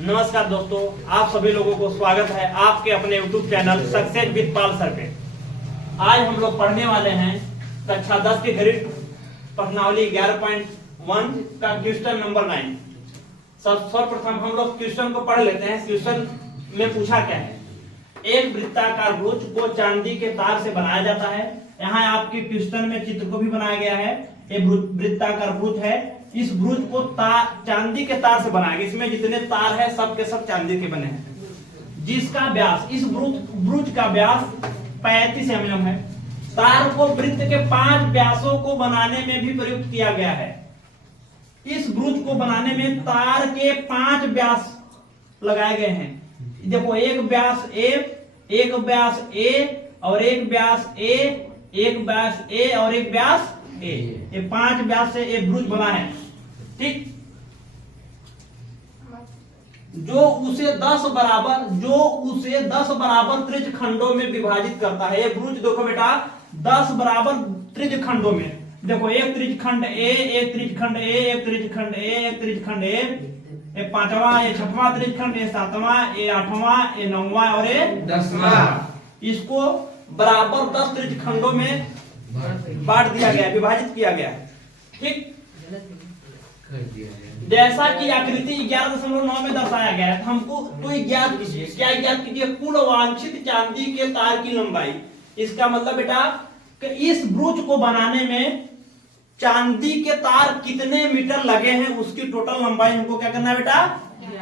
नमस्कार दोस्तों, आप सभी लोगों को स्वागत है आपके अपने YouTube channel success with Pal sir पे। आज हम लोग पढ़ने वाले हैं कक्षा 10 के गणित प्रश्नावली 11.1 का क्वेश्चन नंबर 9। सर्वप्रथम हम लोग क्वेश्चन को पढ़ लेते हैं। क्वेश्चन में पूछा क्या है, एक वृत्ताकार भुज को चांदी के तार से बनाया जाता है। यहाँ आपके क्वेश्चन में चित्र को भी बनाया गया है। ये वृत्ताकार भुज है, इस भुज को चांदी के तार से बनाया गया। इसमें जितने तार है सब के सब चांदी के बने हैं, जिसका व्यास, इस भुज का व्यास 35 mm है। तार को वृत्त के 5 व्यासों को बनाने में भी प्रयुक्त किया गया है। इस भुज को बनाने में तार के 5 व्यास लगाए गए हैं। देखो, एक व्यास ए, एक व्यास ए और एक व्यास ए, एक व्यास ए और एक व्यास ए। ये 5 व्यास से ये भुज बना है। ठीक, जो उसे 10 बराबर त्रिज्य खंडों में विभाजित करता है। ये भुज देखो बेटा 10 बराबर त्रिज्य खंडों में। देखो, एक त्रिज्य खंड ए, एक त्रिज्य खंड ए, एक त्रिज्य खंड ए, एक त्रिज्य खंड ए, ये 5वां, ये 6वां त्रिज्य खंड, ये 7वां, ये 8वां, ये 9वां और ये 10वां। इसको बराबर 10 त्रिज्य खंडों में बांट दिया गया, विभाजित किया गया है। ठीक, जैसा कि आकृति 11.9 में दर्शाया गया है। हमको तो ज्ञात कीजिए, क्या ज्ञात कीजिए? कुल वांछित चांदी के तार की लंबाई। इसका मतलब बेटा कि इस भुज को बनाने में चांदी के तार कितने मीटर लगे हैं, उसकी टोटल लंबाई हमको क्या करना है बेटा?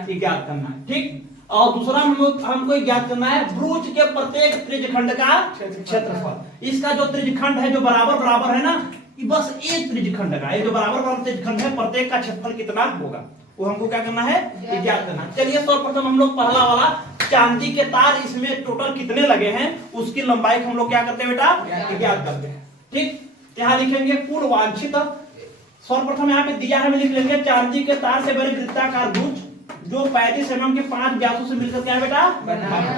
ज्ञात करना है। ठीक, और दूसरा हमको ज्ञात करना है भुज के प्रत्येक त्रिज्यखंड का क्षेत्रफल। इसका जो त्रिज्यखंड है, जो बराबर है ना, बस एक त्रिज्यखंड का, ये जो बराबर त्रिज्यखंड है, प्रत्येक का क्षेत्रफल कितना होगा वो हमको क्या करना है? ज्ञात करना। चलिए सर्वप्रथम हम लोग पहला वाला चांदी के तार, इसमें टोटल कितने लगे हैं उसकी लंबाई हम लोग क्या करते हैं बेटा? ज्ञात करते हैं। ठीक, यहाँ लिखेंगे कुल वांछित। सर्वप्रथम यहाँ पे दिया है, लिख लेंगे चांदी के तार से बने वृत्ताकार भुज जो 35 mm के 5 व्यासों से मिलकर क्या है बेटा? बना है।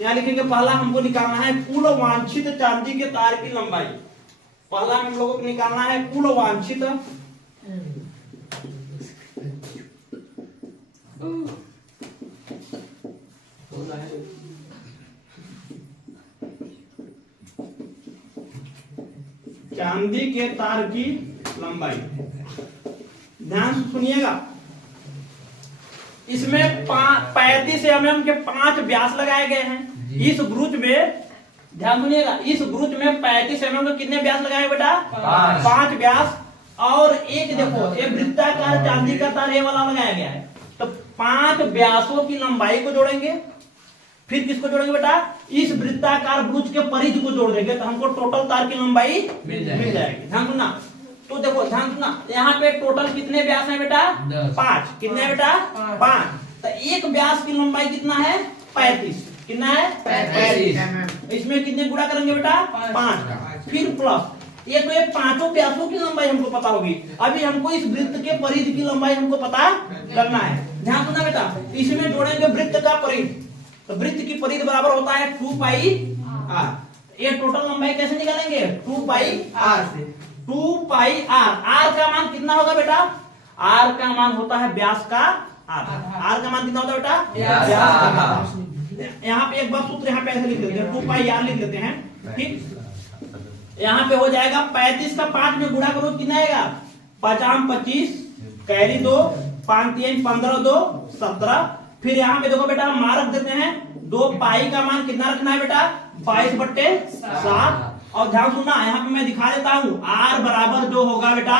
यहाँ लिखेंगे पहला हमको निकालना है कुल वांछित चांदी के तार की लंबाई। पहला हम लोगों को निकालना है कुल वांछित चांदी के तार की लंबाई। ध्यान से सुनिएगा, इसमें 35 mm के 5 व्यास लगाए गए हैं। इस भुज में ध्यान सुनिएगा, इस भुज में 35 mm के कितने व्यास लगाए बेटा? 5 व्यास। और एक देखो, ये वृत्ताकार चांदी का तार ये वाला लगाया गया है, तो 5 व्यासों की लंबाई को जोड़ेंगे। फिर किसको जोड़ेंगे बेटा? इस वृत्ताकार भुज के परिधि को जोड़ देंगे, तो हमको टोटल तार की लंबाई मिल जाएगी। ध्यान सुनना, तो देखो ध्यान सुनना, यहाँ पे टोटल कितने व्यास हैं बेटा? 5। कितने बेटा? 5। तो एक व्यास की लंबाई कितना है? 35। कितना है? 35। इसमें कितने गुणा करेंगे बेटा? 5। फिर प्लस ये, तो ये 5 व्यासों की लंबाई हमको पता होगी। अभी हमको इस वृत्त के परिधि की लंबाई हमको पता करना है। ध्यान सुनना बेटा, इसमें जोड़ेंगे वृत्त का परिधि। तो वृत्त की परिधि बराबर होता है 2πr। ये टोटल लंबाई कैसे निकालेंगे? 2πr से। 2πr, r का मान कितना होगा बेटा? r का मान होता है व्यास का आधा। r का मान कितना होता है बेटा? व्यास का आधा। यहाँ पे एक बार सूत्र यहाँ पे ऐसे लिख लेते हैं, 2πr लिख लेते हैं। ठीक, यहाँ पे हो जाएगा 35 का 5 में गुणा करो, कितना आएगा? 5 25 कैरी 2, 5 3 15 2 17। फिर यहाँ पे देखो बेटा, हम रख देते हैं 2 पाई का मान कितना रखना है बेटा? 22/7। और ध्यान सुनना, यहाँ पे मैं दिखा देता हूँ, r बराबर जो होगा बेटा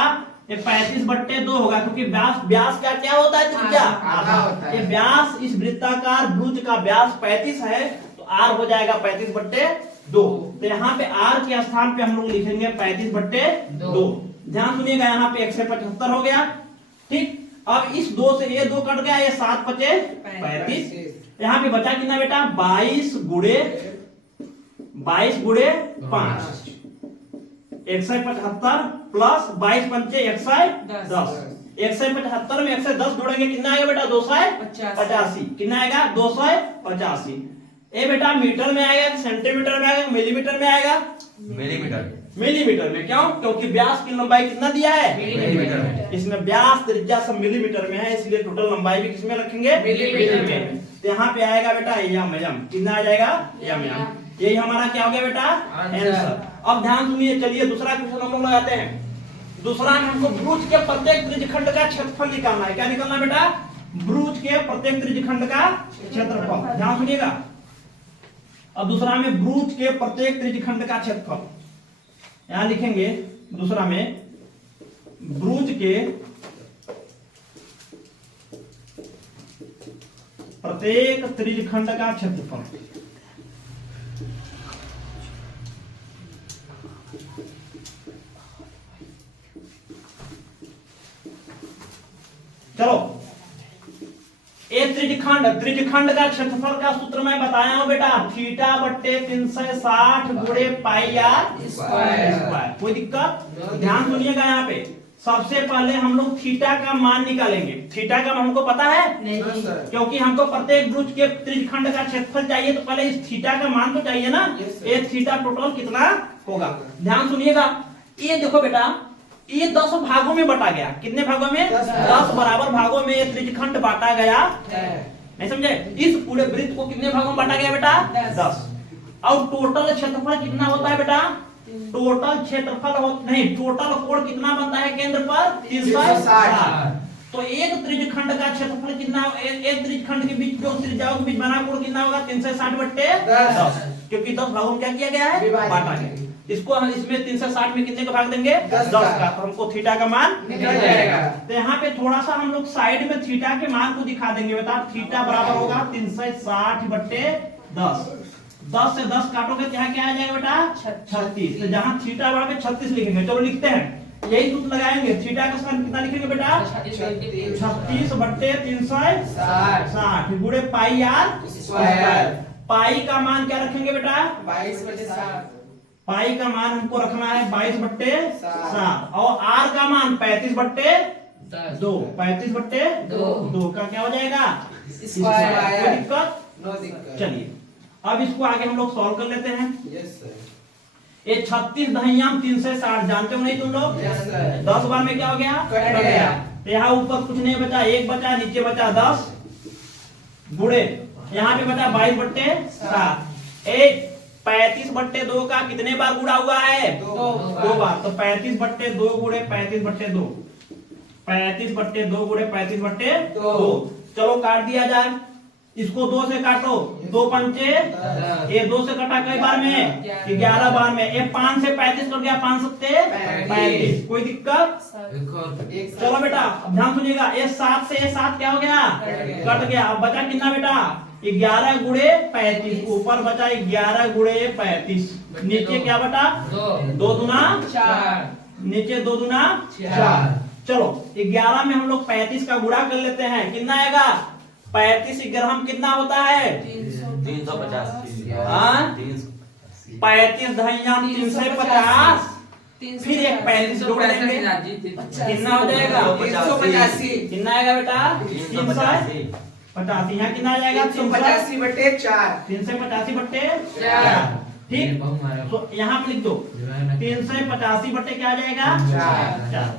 ये 35/2 होगा, क्योंकि व्यास का क्या होता है? त्रिज्या आधा होता है। ये व्यास, इस वृत्ताकार भुज का व्यास 35 है, तो r हो जाएगा 35/2। तो यहाँ पे r के स्थान पे हम लोग लिखेंगे 35/2। ध्यान सुनिएगा, यहाँ पे 175 हो गया। ठीक, अब इस 2 से ये 2 कट गया, ये 7 5 35। यहाँ पे बचा कितना बेटा? 22 गुणे 5 175 प्लस 22 पंचे 110। 175 में 110 जोड़ेंगे, कितना आएगा बेटा? 285। कितना आएगा? 285। ये बेटा मीटर में आएगा, सेंटीमीटर में आएगा, मिलीमीटर में आएगा? मिलीमीटर। मिलीमीटर में। क्यों? क्योंकि व्यास की लंबाई कितना दिया है? मिलीमीटर। इसमें व्यास त्रिज्या सब मिलीमीटर में है, इसलिए टोटल लंबाई भी किसमें रखेंगे? मिलीमीटर में। तो यहाँ पे आएगा बेटा यम यम, कितना आ जाएगा? यम यम। यही हमारा क्या हो गया बेटा? आंसर। अब ध्यान सुनिए, चलिए दूसरा क्वेश्चन हम लोग लगाते हैं। दूसरा में हमको ब्रूज के प्रत्येक त्रिज्यखंड का क्षेत्रफल निकालना है। क्या निकालना है बेटा? ब्रूज के प्रत्येक त्रिज्यखंड का क्षेत्रफल। ध्यान सुनिएगा। अब दूसरा में ब्रूज के प्रत्येक त्रिज्यखंड का क्षेत्रफल, यहां लिखेंगे दूसरा में ब्रूज के प्रत्येक त्रिज्यखंड का क्षेत्रफल। चलो, एक त्रिज्यखंड का क्षेत्रफल का सूत्र मैं बताया हूं बेटा, थीटा बट्टे 360 गुणे पाई आर स्क्वायर। कोई दिक्कत? ध्यान सुनिएगा, यहाँ पे सबसे पहले हम लोग थीटा का मान निकालेंगे। थीटा का मान हमको पता है? नहीं। क्योंकि हमको प्रत्येक ब्रूज के त्रिज्यखंड का क्षेत्रफल चाहिए, तो पहले इस थीटा का मान तो चाहिए ना। ये थीटा टोटल कितना होगा? ध्यान सुनिएगा, ये देखो बेटा, ये 10 भागों में बटा गया। कितने भागों में? 10 बराबर भागों में ये त्रिज्यखंड बांटा गया। नहीं समझे? इस पूरे वृत्त को कितने भागों में बांटा गया बेटा? 10। और टोटल क्षेत्रफल कितना होता है बेटा? टोटल क्षेत्रफल नहीं, टोटल कोण कितना बनता है केंद्र पर? 360। तो एक त्रिज्यखंड का क्षेत्रफल कितना? एक त्रिज्यखंड के बीच जो त्रिज्याओं के बीच बना कोण कितना होगा? 360 बट्टे 10। क्योंकि 10 भागों में क्या किया गया है? बांटा गया। इसको हम इसमें 360 में कितने का भाग देंगे? 10 का। तो हमको थीटा का मान निकल जाएगा। तो यहाँ पे थोड़ा सा हम लोग साइड में थीटा के मान को दिखा देंगे बेटा। थीटा बराबर होगा 360 बट्टे 10। 10 से 10 काटोगे तो यहाँ क्या आ जाएगा बेटा? 36। तो जहाँ थीटा वहां पे 36 लिखेंगे। चलो लिखते हैं, यही सूत्र लगाएंगे। थीटा का मान कितना लिखेंगे बेटा? 36 बट्टे 360 गुणे पाई आर स्क्वायर। पाई का मान क्या रखेंगे बेटा? 22/7। पाई का मान हमको रखना है 22/7 और आर का मान 35/2। 35/2 का क्या हो जाएगा? स्क्वायर। कोई दिक्कत? नो दिक्कत। चलिए, अब इसको आगे हम लोग सॉल्व कर लेते हैं। Yes sir. ये 36 दहियाम 360 जानते हो नहीं तुम लोग? Yes sir. 10 बार में क्या हो गया? कट गया। तो यहाँ ऊपर कुछ नहीं बचा, 1 बचा, नीचे बचा 10 गुणे यहाँ पे बचा 22/7। एक 35/2 का कितने बार गुणा हुआ है? 2 बार। तो 35/2 गुणे 35/2। 35/2 गुणे 35/2। चलो काट दिया जाए। इसको 2 से काटो, 2 पंचे, ये 2 से कटा कई बार में? 11 बार में। ये 5 से 35 कट गया, 5 सत्ते 35। कोई दिक्कत? चलो बेटा अब ध्यान सुनिएगा, ये 7 से ये 7 क्या हो गया? कट गया। अब बचा कितना बेटा? 11 गुणे 35। ऊपर बचा 11 गुणे 35। नीचे क्या बटा? 2 दूना 4। नीचे 2 दूना 4। चलो 11 में हम लोग 35 का गुणा कर लेते हैं। कितना आएगा? 35 ग्राम कितना होता है? 350। हाँ? 35 दहियाम 350। फिर एक 35 जोड़ देंगे, कितना हो जाएगा? 385। कितना आएगा बेटा? 385। यहाँ कितना आ जाएगा? 385/4। 385/4। ठीक, तो यहाँ पे लिख दो 385 बट्टे क्या आ जाएगा? 4।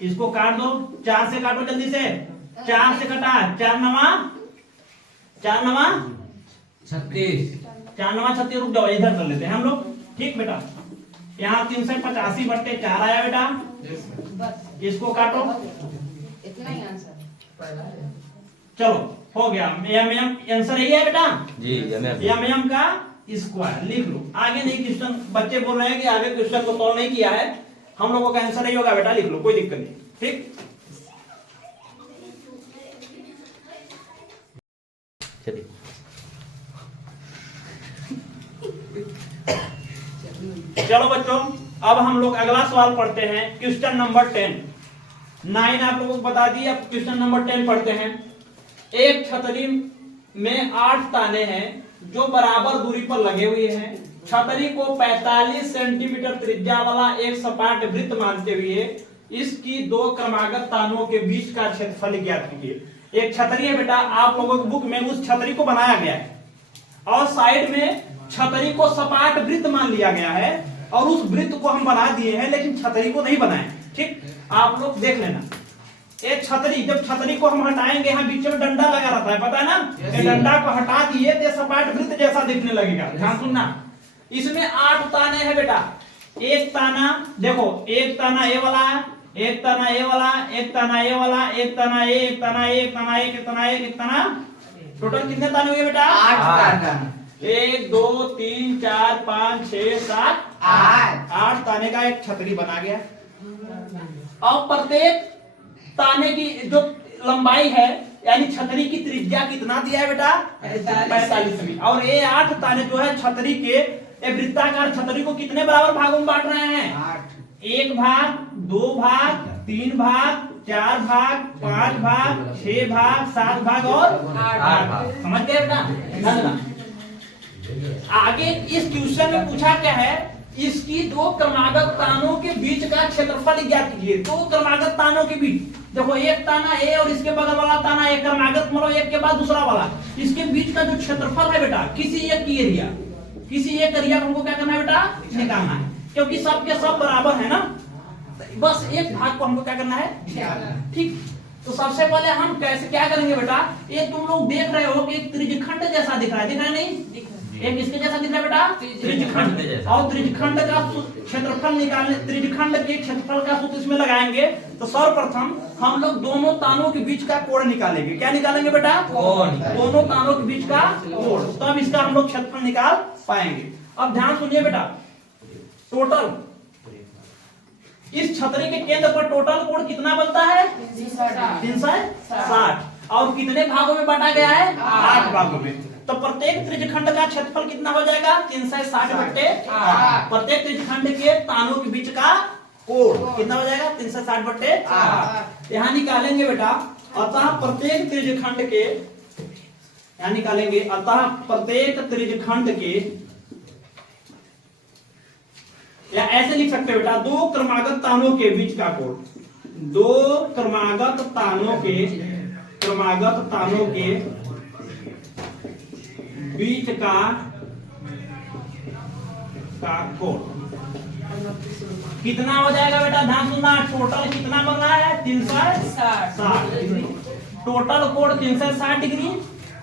इसको काट दो, 4 से काटो जल्दी से। 4 से कटा, 4 नवा 36। 4 नवा 36। रुक जाओ, इधर कर लेते हैं हम लोग। ठीक बेटा, यहाँ 385/4 आया बेटा। इसको काटो। इतना ही आंसर। चलो हो गया। एम आंसर यही है बेटा जी। एम का स्क्वायर लिख लो। आगे नहीं क्वेश्चन, बच्चे बोल रहे हैं कि आगे क्वेश्चन को सॉल्व नहीं किया है, हम लोगों का आंसर नहीं होगा बेटा, लिख लो, कोई दिक्कत नहीं। ठीक, चलिए चलो बच्चों, अब हम लोग अगला सवाल पढ़ते हैं। Question number 10। 9 आप लोगों को बता दिए, अब क्वेश्चन नंबर 10 पढ़ते हैं। एक छतरी में 8 ताने हैं जो बराबर दूरी पर लगे हुए हैं। छतरी को 45 सेंटीमीटर त्रिज्या वाला एक सपाट वृत्त मानते हुए इसकी 2 क्रमागत तानों के बीच का क्षेत्रफल ज्ञात कीजिए। एक छतरी है बेटा, आप लोगों की बुक में उस छतरी को बनाया गया है और साइड में छतरी को सपाट वृत्त मान लिया गया है और उस वृत्त को हम बना दिए हैं, लेकिन छतरी को नहीं बनाए। ठीक, आप लोग देख लेना। एक छतरी, जब छतरी को हम हटाएंगे, यहाँ बीच में डंडा लगा रहता है, पता है ना, ये डंडा को हटा दिए तो सपाट वृत्त जैसा दिखने लगेगा। ध्यान सुनना, इसमें 8 ताने हैं बेटा। एक ताना देखो, एक ताना ए वाला है, एक ताना ए वाला, एक ताना ए वाला, एक ताना ए, एक ताना ए, एक ताना ए, एक ताना ए, एक ताना। टोटल कितने ताने हुए बेटा? 8 ताना। 1 2 3 4 5 6 7 8 ताने का एक छतरी बना गया। और प्रत्येक ताने की जो लंबाई है, यानी छतरी की त्रिज्या कितना दिया है बेटा? 45 और ये 8 ताने जो है छतरी के, ये वृत्ताकार छतरी को कितने बराबर भागों में बांट रहे हैं? 8। 1 भाग, 2 भाग, 3 भाग, 4 भाग, 5 भाग, 6 भाग, 7 भाग और 8 भाग। समझ गए बेटा? समझना। आगे इस क्वेश्चन में पूछा क्या है, इसकी दो क्रमागत तानों के बीच का क्षेत्रफल ज्ञात कीजिए। दो क्रमागत तानों के बीच, देखो एक ताना ए और इसके बगल वाला ताना ए, क्रमागत मतलब एक के बाद दूसरा वाला, इसके बीच का जो क्षेत्रफल है बेटा, किसी एक की एरिया, किसी एक एरिया को हमको क्या करना है बेटा? निकालना है, क्योंकि सब के सब बराबर है ना, बस एक भाग को हमको क्या करना है? ठीक, तो सबसे पहले हम कैसे क्या करेंगे बेटा? ये तुम लोग देख रहे हो कि एक त्रिज्यखंड जैसा दिख रहा है, दिख रहा है नहीं? एक इसके जैसा दिख रहा है बेटा, त्रिज्यखंड जैसा। और त्रिज्यखंड का क्षेत्रफल निकालने, त्रिज्यखंड के क्षेत्रफल का सूत्र इसमें लगाएंगे तो सर्वप्रथम हम लोग दोनों तानों के बीच का कोण निकालेंगे। क्या निकालेंगे बेटा? कोण। दोनों तानों के बीच का कोण, तब इसका हम लोग क्षेत्रफल निकाल पाएंगे। अब ध्यान सुनिए बेटा, टोटल इस छतरी के केंद्र पर टोटल कोण कितना बनता है? 360। और कितने भागों में बांटा गया है? 8 भागों में। तो प्रत्येक त्रिज्यखंड का क्षेत्रफल कितना हो जाएगा? 360 बट्टे 8। प्रत्येक त्रिज्यखंड के तानों के बीच का कोण कितना हो जाएगा? 360 बट्टे 8। यहाँ निकालेंगे बेटा, अतः प्रत्येक त्रिज्यखंड के, यहाँ निकालेंगे, अतः प्रत्येक त्रिज्यखंड के, या ऐसे लिख सकते हैं बेटा, दो क्रमागत तानों के बीच का कोण, दो क्रमागत तानों के बीच का कोण कितना हो जाएगा बेटा? ध्यान सुनना, टोटल कितना बन रहा है? 360 डिग्री। टोटल कोण 360 डिग्री,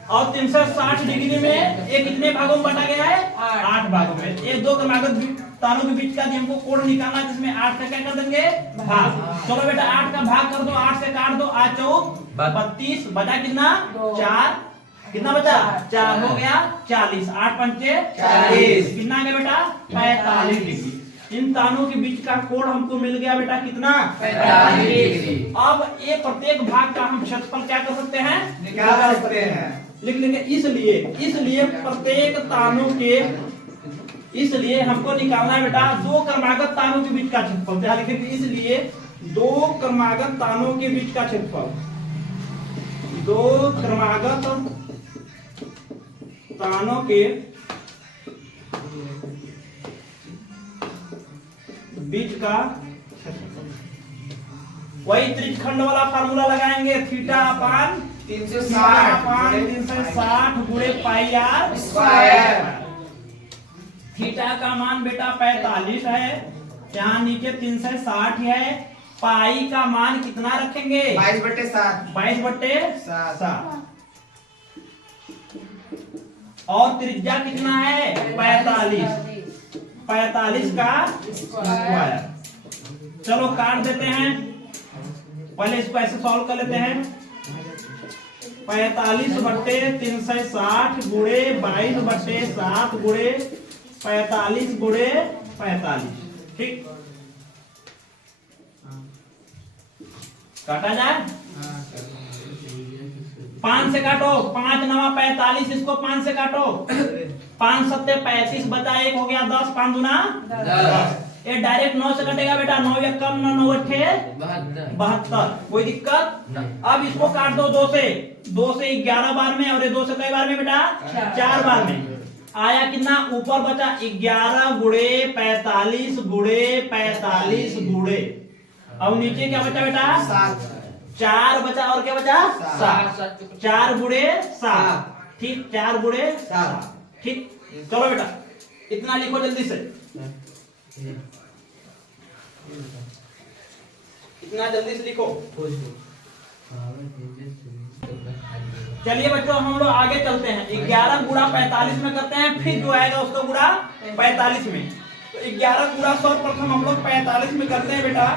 और 360 डिग्री में ये कितने भागों में बांटा गया है? 8 भागों में। एक दो क्रमागत तारों के बीच का हमको कोण निकालना है, जिसमें 8 का क्या कर देंगे? भाग। चलो बेटा 8 का भाग कर दो, 8 से काट दो, 8 चौक 32, बचा कितना? 4। कितना बचा? 4 हो गया 40। 8 पंचे 40, कितना आ गया बेटा? 45 डिग्री। इन तानों के बीच का कोण हमको मिल गया बेटा कितना? 45 डिग्री। अब ये प्रत्येक भाग का हम क्षेत्रफल क्या कर सकते हैं? निकाल सकते हैं। लिख लेंगे। इसलिए प्रत्येक तानों के, इसलिए हमको निकालना है बेटा दो क्रमागत तानों के बीच का क्षेत्रफल। क्या लिखेंगे? इसलिए दो क्रमागत तानों के बीच का क्षेत्रफल, दो क्रमागत तानों के बीच का वही त्रिज्यखंड वाला फार्मूला लगाएंगे, थीटा अपान 360 गुणे पाई आर स्क्वायर। थीटा का मान बेटा 45 है, यहाँ नीचे 360 है, पाई का मान कितना रखेंगे? 22/7। 22/7। और त्रिज्या कितना है? 45 का स्क्वायर। चलो काट देते हैं, पहले इसको ऐसे सॉल्व कर लेते हैं। 45/360 गुणे 22/7 गुणे 45 गुणे 45। ठीक, काटा जाए? 5 से काटो, 5 9 45, इसको 5 से काटो, 5 7 35, बचा 1 हो गया 10, 5 दूना 10। ये डायरेक्ट 9 से कटेगा बेटा, 9 या कम 9 8 72, कोई दिक्कत? अब इसको काट दो 2 से 11 बार में, और ये 2 से कई बार में बेटा? 4 बार में। आया कितना? ऊपर बचा 11 गुणे 45 गुणे 45 गुणे, और नीचे क्या बचा बेटा? 7। 4 बचा, और क्या बचा? 7। 4 गुणे 7। ठीक, 4 गुणे 7। ठीक, चलो बेटा इतना लिखो जल्दी से, इतना जल्दी से लिखो। चलिए बच्चों हम लोग आगे चलते हैं। 11 गुणा 45 में करते हैं, फिर जो आएगा उसको गुणा 45 में। तो 11 गुणा 100 प्रथम हम लोग 45 में करते हैं बेटा।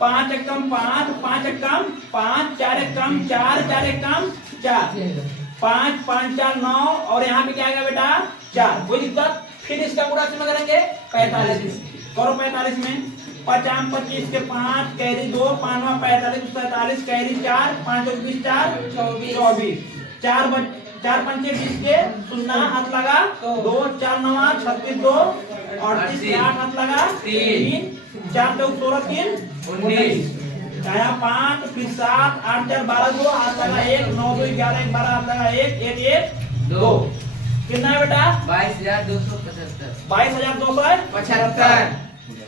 5 एकम 5, 5 एकम 5, 4 एकम 4, 4 एकम 4, 5 5 4 9 और यहाँ पे क्या आएगा बेटा 4। कोई दिक्कत? फिर इसका गुणा किसमें करेंगे 45 में। करो 45 में। 5 25 के 5 कैरी 2, 5 45 47 कैरी 4, 5 और 20 4 24, 4 पंचे 20 के 0 हाथ लगा 2, 4 9 36 2 38 8 हाथ लगा 3, 4 2 16 3 19, 5 फिर 7 8 4 12 2 हाथ लगा 1, 9 2 11 1 12 हाथ लगा 1 1 1 2। कितना है बेटा 22,275। 22,275।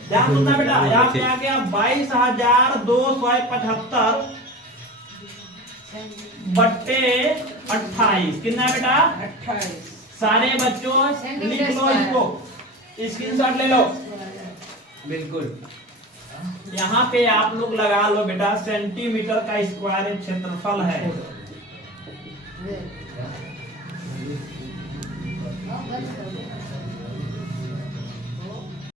ध्यान सुनना बेटा, यहाँ पे आ गया 22,275 बट्टे 28। कितना है बेटा 28। सारे बच्चों लिख लो इसको, स्क्रीनशॉट ले लो। बिल्कुल। यहाँ पे आप लोग लगा लो बेटा, सेंटीमीटर का स्क्वायर क्षेत्रफल है। हाँ, बंद कर दो।